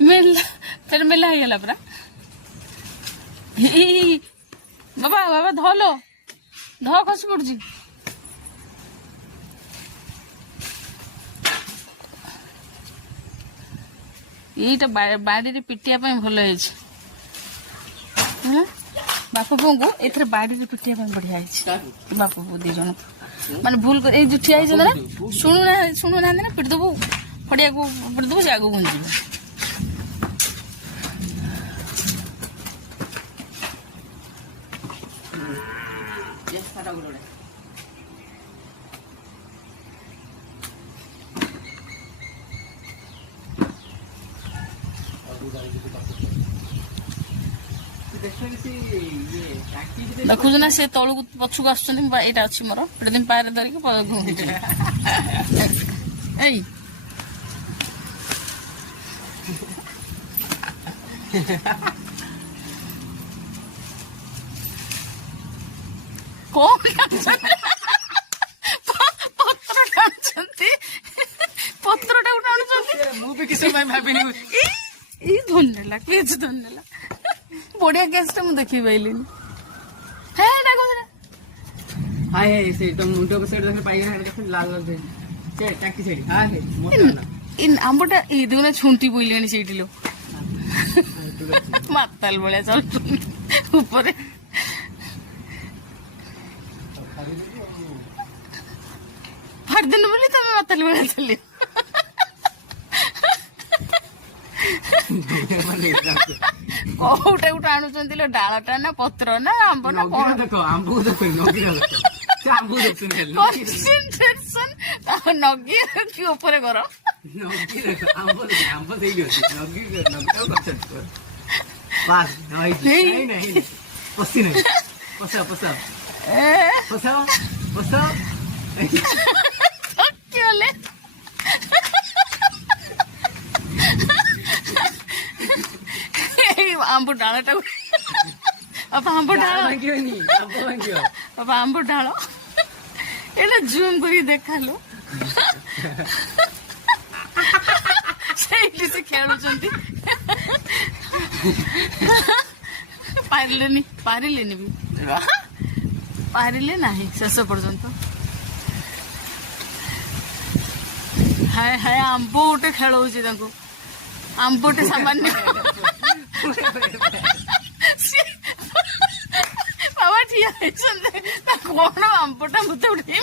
मिल फिर मिला ହେଇଗଲା ପରା। ବାବା ବାବା ଧଲୋ ଧ ଖସି ପଡୁଛି। ଏଇଟା ବାଡିରେ ପିଟିବା ପାଇଁ ଭଲ ହେଇଛି। ବାପା ବୋଉଙ୍କୁ ଏଥିରେ ବାଡିରେ ପିଟିବା ପାଇଁ ବଢିଆ ହେଇଛି। ବାପା ବୋଉ ଦି ଜଣ ମାନେ ଭୁଲ କରି ଏଇ ଯୋଉ ଠିଆ ହେଇଛନ୍ତି ନା ଶୁଣୁନାହାନ୍ତି ନା ପିଟିଦବୁ ଫଡିଆକୁ ପିଟିଦବୁ ସେ ଆଗକୁ ଘୁଞ୍ଚିବ। ଦେଖୁଛୁ ନା ସେ ତଳକୁ ପଛକୁ ଆସୁଛନ୍ତି। ଏଇଟା ଅଛି ମୋର ଗୋଟେ ଦିନ ପାୟରେ ଧରିକି ଘୁଞ୍ଚୁଛି। ଏଇ କଣ ପତ୍ର ଟାଣୁଛନ୍ତି ପତ୍ରଟାକୁ ଟାଣୁଛନ୍ତି। ମୁଁ ବି କିଛି ପାଇଁ ଭାବିନି ଏଇ ଧନ ନେଲା କେଜ ଧନ ନେଲା ବଢିଆ କେସ ଟା ମୁଁ ଦେଖି ପାଇଲିନି। ଆମ୍ବଟା ଏଇ ଦେଖୁନା ଛୁଣ୍ଟି ବୋଇଲେଣି ସେଇଠି ଲୋ ମାତାଲ ଭଳିଆ ଚାଲୁଛନ୍ତି ଉପରେ। ଫାଡ଼ିଦେଲୁ ବୋଲି ତମେ ମାତାଲ ଭଳିଆ ଚାଲି କୋଉଟା ଗୋଟେ ଆଣୁଛନ୍ତି ଲୋ ଡାଳଟା ନା ପତ୍ର ନା ଆମ୍ବ ନା କଣ? ନଗି କି ଉପରେ କର ଆମ୍ବ ଡାଳଟା ବାପା ଆମ୍ବ ଡାଳ ବାପା ଆମ୍ବ ଡାଳ ଏଇଟା ଜୁମ୍ କରିକି ଦେଖାଲୁ। ସେଇଠି ସେ ଖେଳୁଛନ୍ତି ପାରିଲେନି ବି ପାରିଲେ ନାହିଁ ଶେଷ ପର୍ଯ୍ୟନ୍ତ। ହାୟ ହାୟ ଆମ୍ବ ଗୋଟେ ଖେଳଉଛି ତାଙ୍କୁ। ଆମ୍ବଟେ ସାମାନ୍ୟ ବାବା ଠିଆ ହେଇଛନ୍ତି କଣ ଆମ୍ବଟା ମତେ ଉଠେଇ